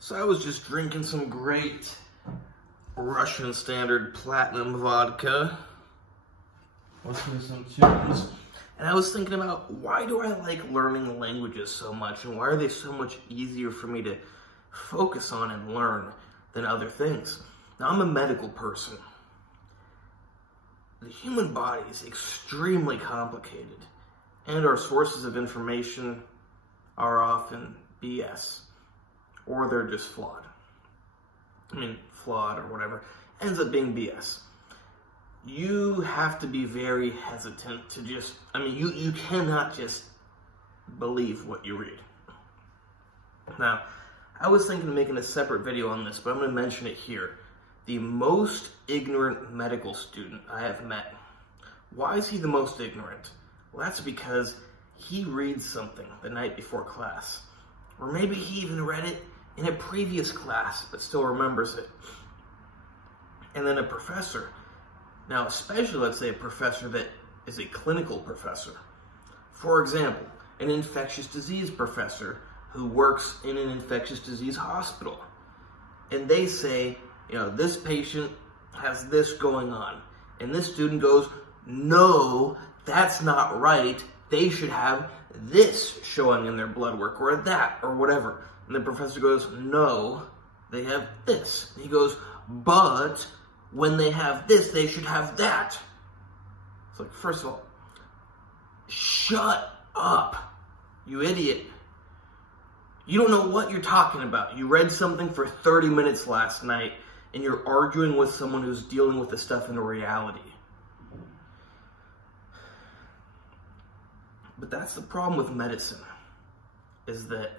So I was just drinking some great Russian standard platinum vodka, listening to some tunes, and I was thinking about, why do I like learning languages so much, and why are they so much easier for me to focus on and learn than other things? Now, I'm a medical person. The human body is extremely complicated, and our sources of information are often BS, or they're just flawed. I mean, flawed or whatever, ends up being BS. You have to be very hesitant to just, you cannot just believe what you read. Now, I was thinking of making a separate video on this, but I'm going to mention it here. The most ignorant medical student I have met. Why is he the most ignorant? Well, that's because he reads something the night before class. Or maybe he even read it in a previous class, but still remembers it. And then a professor. Now, especially, let's say, a professor that is a clinical professor. For example, an infectious disease professor who works in an infectious disease hospital. And they say, this patient has this going on. And this student goes, no, that's not right. They should have this showing in their blood work, or that, or whatever. And the professor goes, no, they have this. And he goes, but when they have this, they should have that. It's like, first of all, shut up, you idiot. You don't know what you're talking about. You read something for 30 minutes last night, and you're arguing with someone who's dealing with the stuff in reality. But that's the problem with medicine, is that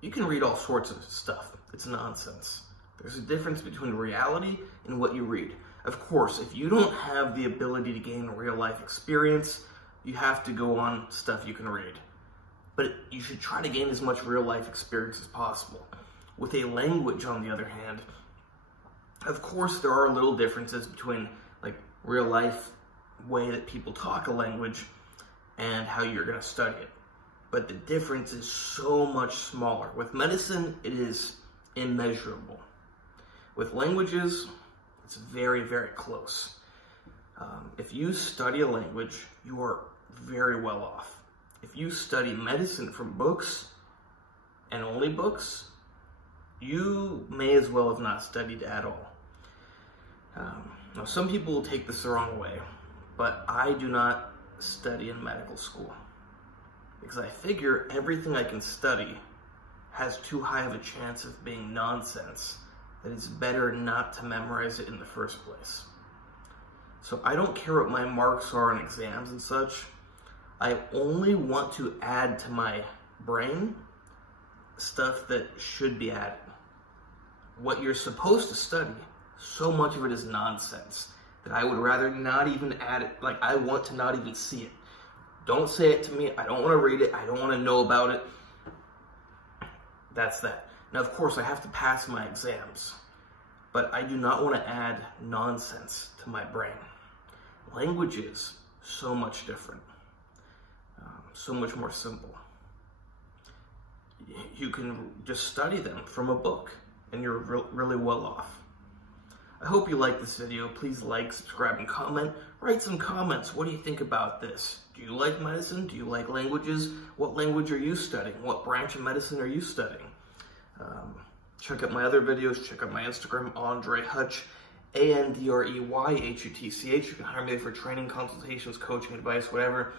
you can read all sorts of stuff. It's nonsense. There's a difference between reality and what you read. Of course, if you don't have the ability to gain real life experience, you have to go on stuff you can read. But you should try to gain as much real life experience as possible. With a language, on the other hand, of course there are little differences between like real life way that people talk a language and how you're going to study it. But the difference is so much smaller. With medicine, it is immeasurable. With languages, it's very, very close. If you study a language, you are very well off. If you study medicine from books, and only books, you may as well have not studied at all. Now, some people will take this the wrong way, but I do not study in medical school, because I figure everything I can study has too high of a chance of being nonsense that it's better not to memorize it in the first place. So I don't care what my marks are on exams and such. I only want to add to my brain stuff that should be added. What you're supposed to study, so much of it is nonsense that I would rather not even add it. Like, I want to not even see it. Don't say it to me. I don't want to read it. I don't want to know about it. That's that. Now, of course, I have to pass my exams, but I do not want to add nonsense to my brain. Languages, so much different. So much more simple. You can just study them from a book, and you're really well off. I hope you like this video. Please like, subscribe, and comment. Write some comments. What do you think about this? Do you like medicine? Do you like languages? What language are you studying? What branch of medicine are you studying? Check out my other videos. Check out my Instagram, AndreyHutch, AndreyHutch. You can hire me for training, consultations, coaching, advice, whatever.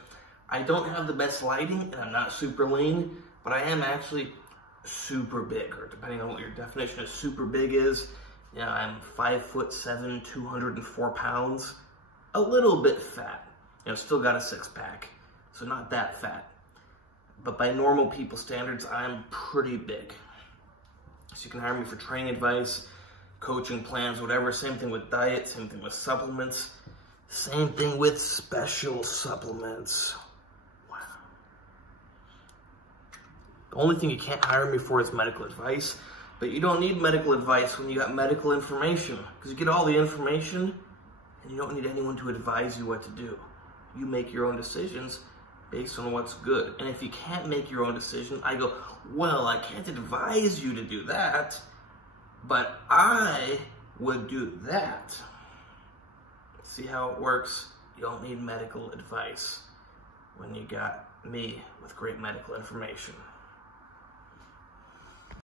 I don't have the best lighting, and I'm not super lean, but I am actually super big, or depending on what your definition of super big is. Yeah, I'm 5'7", 204 pounds, a little bit fat. Still got a six-pack, so not that fat. But by normal people standards, I'm pretty big. So you can hire me for training advice, coaching plans, whatever. Same thing with diet, same thing with supplements, same thing with special supplements. Wow. The only thing you can't hire me for is medical advice. But you don't need medical advice when you got medical information, because you get all the information and you don't need anyone to advise you what to do. You make your own decisions based on what's good. And if you can't make your own decision, I go, Well, I can't advise you to do that, but I would do that. See how it works? You don't need medical advice when you got me with great medical information.